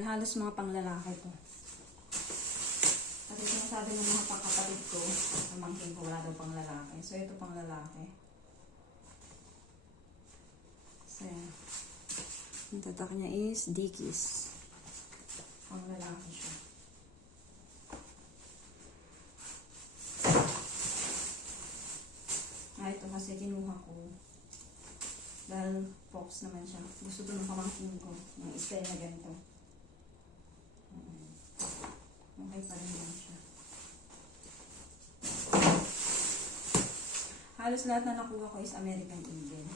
Ayan, halos mga panglalaki to. Kasi sinasabi ng mga kapatid ko, pamangkin ko, wala daw panglalaki. So, ito panglalaki. So, ayan. Ang tatak niya is Dickies. Panglalaki siya. Ito kasi kinuha ko. Dahil fox naman siya. Gusto ko ng pamangkin ko. Yung style na ganito. Okay pa rin lang siya. Halos lahat na nakuha ko is American Eagle.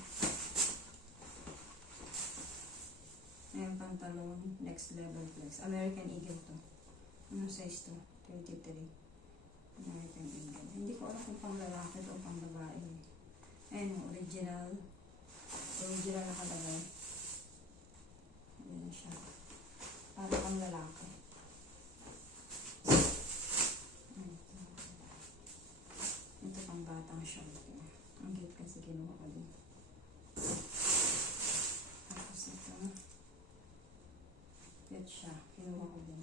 Ayan, pantalon. Next level flex. American Eagle to. Anong size to? 23. American Eagle. Hindi ko alam kung pang lalaki o pang babae. Ayan, original. Original nakalagay. Ayan siya. Para pang lalaki. Ito pang batang short. Ang cute kasi kinuha ko din. Tapos ito. Cute siya. Kinuha ko din.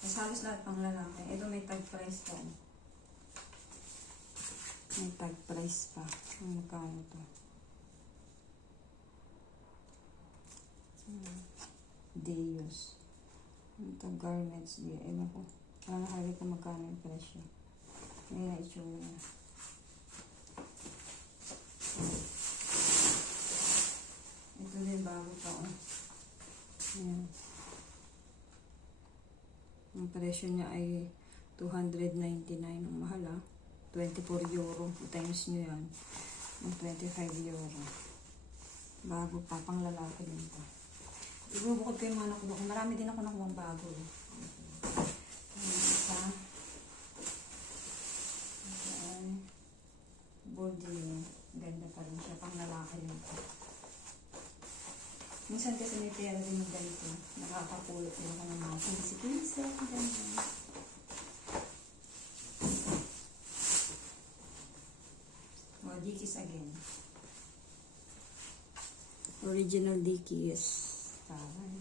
Tapos halos lahat pang lalaki. Ito may tag price pa. May tag price pa. Ang magkano to? Deus. Ito garments. Ewan ko. Parang nakalagay ko magkano yung presyo. Ngayon na itsura niya. Ito din bago pa. Ayan. Ang presyo niya ay 299. Ang mahal 24 euro. Times nyo yan. 25 euro. Bago pa. Pang lalaki din pa. Ibubukod ko yung mga nakuha ko. Marami din ako nakuha bago. Isa. Body. Ganda pa rin siya. Pang lalaki din pa. Minsan kasi may pera din yung ganito. Nakakapulot din ako ng mga 15. Ganda. Dickies again. Original Dickies. Taray.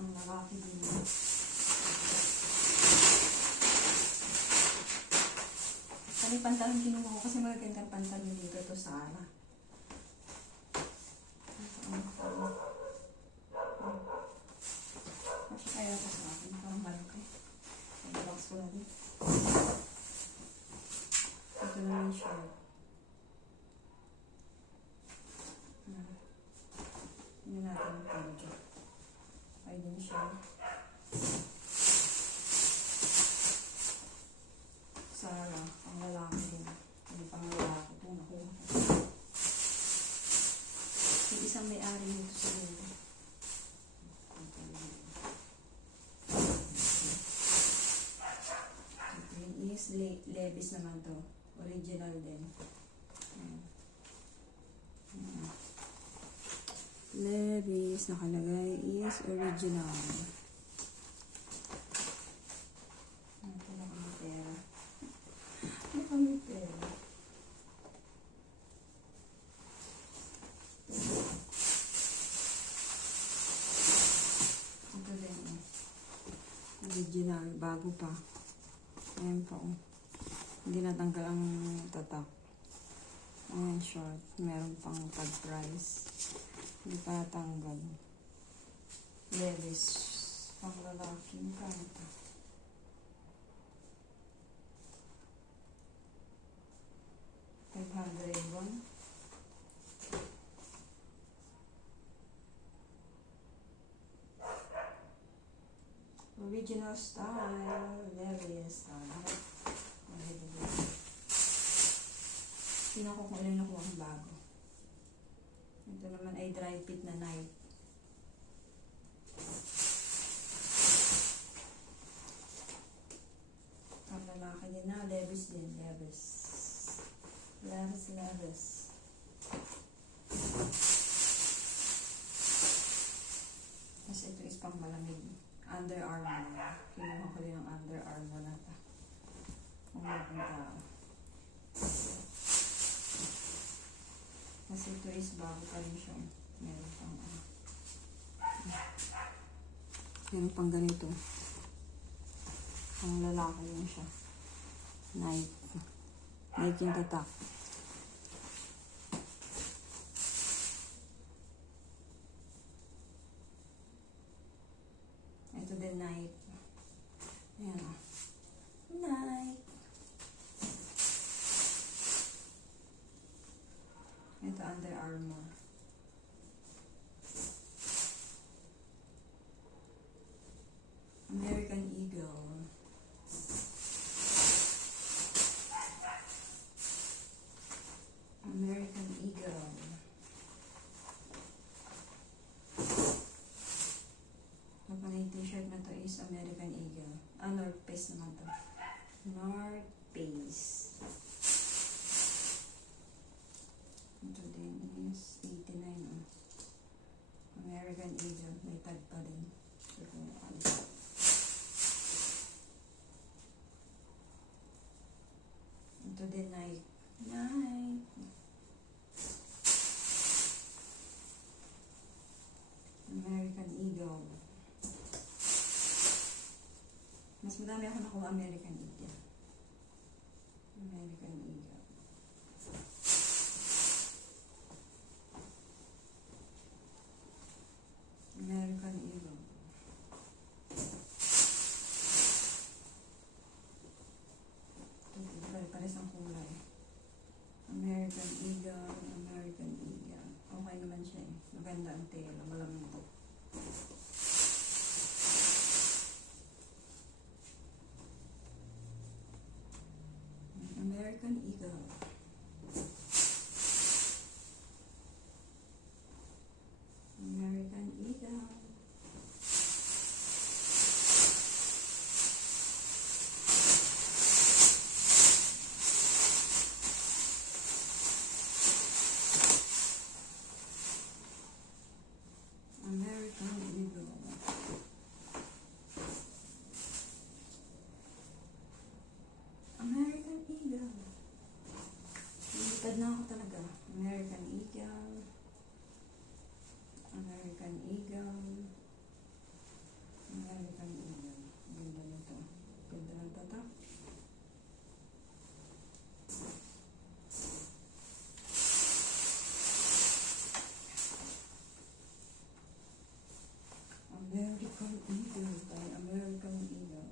Ang lalaki din. Kami pantalon kinuha ko kasi magagandang pantalon dito to sa Ara. Kasi kaya ko sa akin. Parang malaki. Relax ko na din. Ito naman short. Hindi natin yung page. Ay din siya. Sara, ang lalaki din. Hindi pang lalaki ito. Nakuha. Yung isang may-ari nito siguro. Is Levi's naman to. Original din. Levi's nakalagay is original. Ito na kami pera. Ano kami pera? Ito din. Original. Bago pa. Ayan pa Hindi natanggal ang tatak. Ayan short. Meron pang tag price. Hindi pa natanggal. Levi's. Pang lalaki. Kanta. $501. Original style. Levi's style. Tingnan ko kung ilan nakuha ang bago. Ito naman ay dry fit na knife. Ang lalaki din na. Levi's din. Levi's. Tapos ito is pang malamig. Under Armour. Kinuha ko din ng Under Armour na ito. Kung napunta. Ito is bago pa rin siya. Meron pang ano. Meron pang ganito. Pang lalaki yun siya. Night. Night yung tatak. Ito din night. Ayan o. Night. Ito Under Armour. American Eagle. American Eagle. Kapag yung t-shirt na to is American Eagle. Ah, North Face naman to. North Face. Ito din is 89. Oh. American Eagle. May tag pa din. So, kung ano. Ito din night. Night. American Eagle. Mas madami ako nakuha American Eagle. American Eagle. American Eagle. Ito, pares ang kulay. American Eagle, American Eagle. Okay naman siya eh. Maganda ang tela, malambot. American Eagle. American Eagle. American Eagle. American Eagle. Nilipad na ako talaga. American Eagle. American Eagle. American Eagle. Ganda nito. Ganda ng tatak. American Eagle by American Eagle.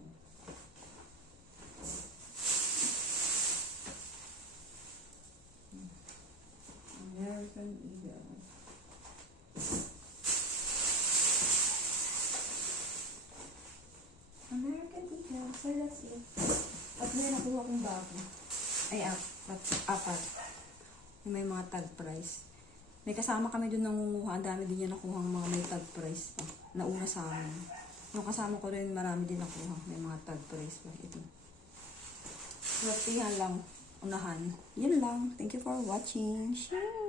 American Eagle. American Eagle. So that's it. At may nakuha kong bago. Ay, apat. May mga tag price. May kasama kami dun nangunguha. Ang dami din niya nakuha mga may tag price pa. Nauna sa amin. Yung kasama ko rin, marami din nakuha. May mga tag price pa. Ito. Swatihan lang. Unahan. Yun lang. Thank you for watching. Share!